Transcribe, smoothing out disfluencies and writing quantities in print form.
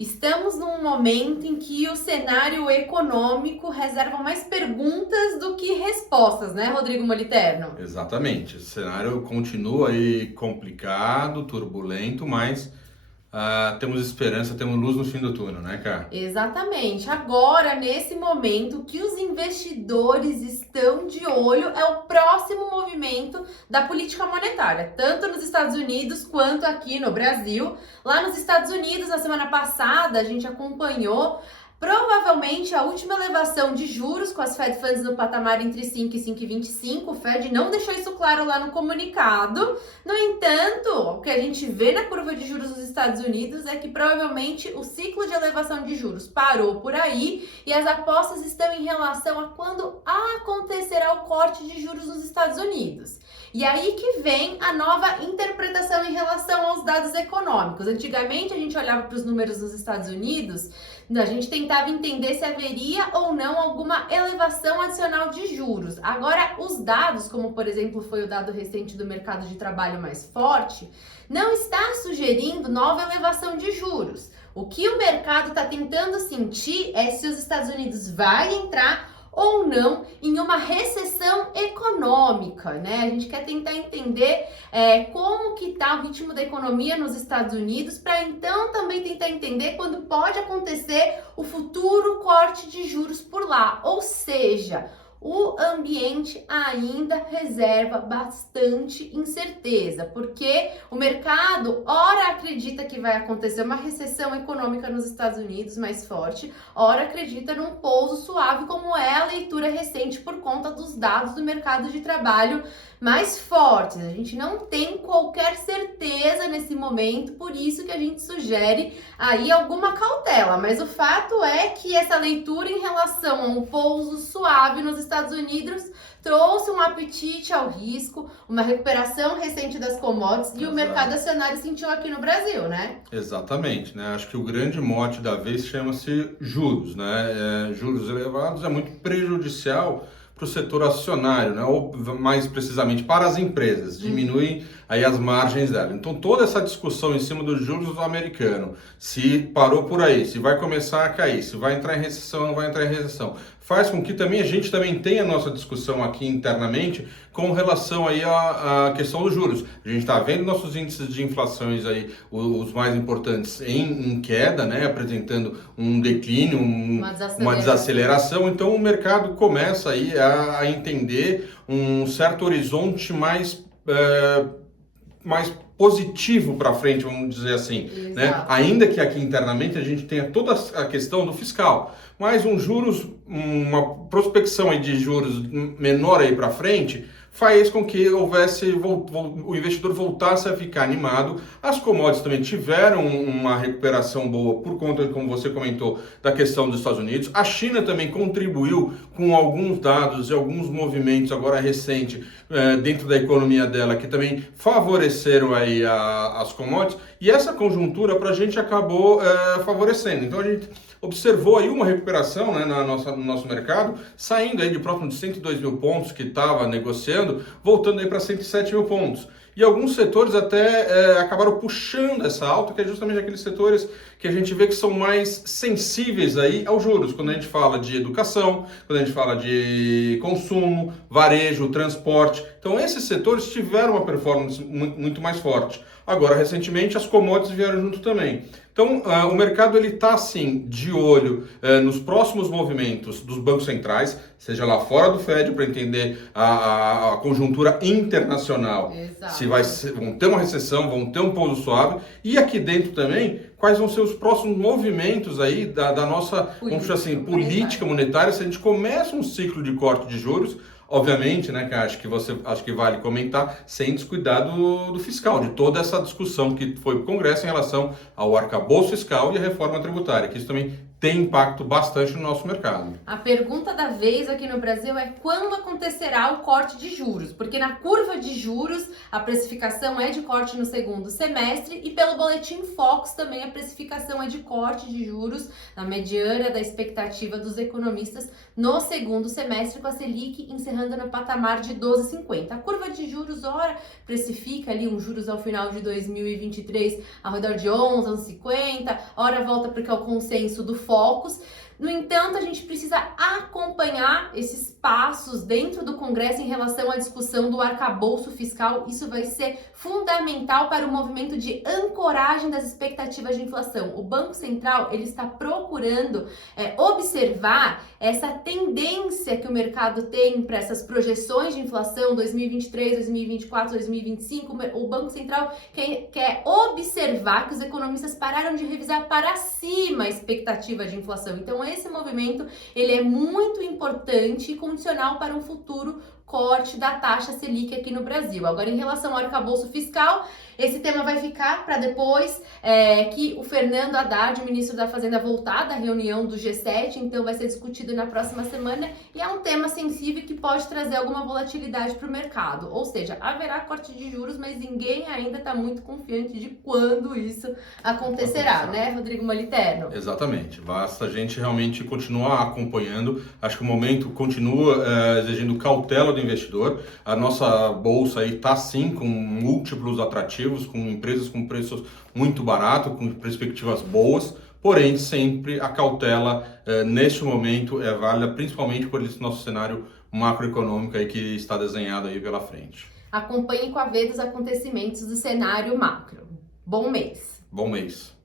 Estamos num momento em que o cenário econômico reserva mais perguntas do que respostas, né, Rodrigo Moliterno? Exatamente. O cenário continua aí complicado, turbulento, mas temos esperança, temos luz no fim do túnel, né, cara? Exatamente. Agora, nesse momento, o que os investidores estão de olho é o próximo movimento da política monetária, tanto nos Estados Unidos quanto aqui no Brasil. Lá nos Estados Unidos, na semana passada, a gente acompanhou provavelmente a última elevação de juros com as Fed Funds no patamar entre 5 e 5,25. O Fed não deixou isso claro lá no comunicado. No entanto, o que a gente vê na curva de juros dos Estados Unidos é que provavelmente o ciclo de elevação de juros parou por aí e as apostas estão em relação a quando acontecerá o corte de juros nos Estados Unidos. E aí que vem a nova interpretação em relação aos dados econômicos. Antigamente a gente olhava para os números dos Estados Unidos, a gente tentava entender se haveria ou não alguma elevação adicional de juros. Agora, os dados, como por exemplo foi o dado recente do mercado de trabalho mais forte, não está sugerindo nova elevação de juros. O que o mercado está tentando sentir é se os Estados Unidos vai entrar ou não em uma recessão econômica, né? A gente quer tentar entender como que tá o ritmo da economia nos Estados Unidos, para então também tentar entender quando pode acontecer o futuro corte de juros por lá. Ou seja, o ambiente ainda reserva bastante incerteza, porque o mercado ora acredita que vai acontecer uma recessão econômica nos Estados Unidos mais forte, ora acredita num pouso suave, como é a leitura recente por conta dos dados do mercado de trabalho mais fortes. A gente não tem qualquer certeza nesse momento, por isso que a gente sugere aí alguma cautela, mas o fato é que essa leitura em relação a um pouso suave nos Estados Unidos trouxe um apetite ao risco, uma recuperação recente das commodities e o mercado acionário sentiu aqui no Brasil, né? Exatamente, né? Acho que o grande mote da vez chama-se juros, né? Juros elevados é muito prejudicial para o setor acionário, né? Ou mais precisamente para as empresas, diminui aí as margens dela. Então toda essa discussão em cima dos juros do americano, se parou por aí, se vai começar a cair, se vai entrar em recessão ou não vai entrar em recessão, faz com que também a gente também tenha a nossa discussão aqui internamente com relação aí à questão dos juros. A gente está vendo nossos índices de inflações aí, os mais importantes em queda, né? Apresentando um declínio, uma desaceleração. Então o mercado começa aí a entender um certo horizonte mais positivo para frente, vamos dizer assim, né? Ainda que aqui internamente a gente tenha toda a questão do fiscal, mas uma prospecção aí de juros menor aí para frente faz com que o investidor voltasse a ficar animado. As commodities também tiveram uma recuperação boa por conta, como você comentou, da questão dos Estados Unidos. A China também contribuiu com alguns dados e alguns movimentos agora recentes dentro da economia dela, que também favoreceram aí as commodities, e essa conjuntura para a gente acabou favorecendo. Então a gente observou aí uma recuperação, né, no nosso mercado, saindo aí de próximo de 102 mil pontos que estava negociando, voltando aí para 107 mil pontos. E alguns setores até acabaram puxando essa alta, que é justamente aqueles setores que a gente vê que são mais sensíveis aí aos juros. Quando a gente fala de educação, quando a gente fala de consumo, varejo, transporte. Então esses setores tiveram uma performance muito mais forte. Agora, recentemente, as commodities vieram junto também. Então, o mercado está, assim, de olho nos próximos movimentos dos bancos centrais, seja lá fora do Fed, para entender a conjuntura internacional. Exato. Vão ter uma recessão, vão ter um pouso suave. E aqui dentro também, quais vão ser os próximos movimentos aí da nossa, vamos dizer assim, política monetária, se a gente começa um ciclo de corte de juros. Obviamente, né, que acho que vale comentar, sem descuidar do fiscal, de toda essa discussão que foi para o Congresso em relação ao arcabouço fiscal e a reforma tributária, que isso também tem impacto bastante no nosso mercado. A pergunta da vez aqui no Brasil é quando acontecerá o corte de juros? Porque na curva de juros a precificação é de corte no segundo semestre e pelo boletim Focus também a precificação é de corte de juros na mediana da expectativa dos economistas no segundo semestre, com a Selic encerrando no patamar de 12,50. A curva de juros ora precifica ali um juros ao final de 2023 ao redor de 11,50, ora volta porque é o consenso do Focus. No entanto, a gente precisa acompanhar esses passos dentro do Congresso em relação à discussão do arcabouço fiscal. Isso vai ser fundamental para o movimento de ancoragem das expectativas de inflação. O Banco Central ele está procurando observar essa tendência que o mercado tem para essas projeções de inflação 2023, 2024, 2025. O Banco Central quer observar que os economistas pararam de revisar para cima a expectativa de inflação. Então, esse movimento ele é muito importante e condicional para um futuro corte da taxa Selic aqui no Brasil. Agora, em relação ao arcabouço fiscal, esse tema vai ficar para depois que o Fernando Haddad, o ministro da Fazenda, voltar da reunião do G7, então vai ser discutido na próxima semana e é um tema sensível que pode trazer alguma volatilidade para o mercado. Ou seja, haverá corte de juros, mas ninguém ainda está muito confiante de quando isso acontecerá, né, Rodrigo Moliterno? Exatamente. Basta a gente realmente continuar acompanhando. Acho que o momento continua exigindo cautela do investidor. A nossa bolsa aí está sim com múltiplos atrativos, com empresas com preços muito baratos, com perspectivas boas, porém sempre a cautela neste momento é válida, principalmente por esse nosso cenário macroeconômico aí que está desenhado aí pela frente. Acompanhe com a vez os acontecimentos do cenário macro. Bom mês! Bom mês!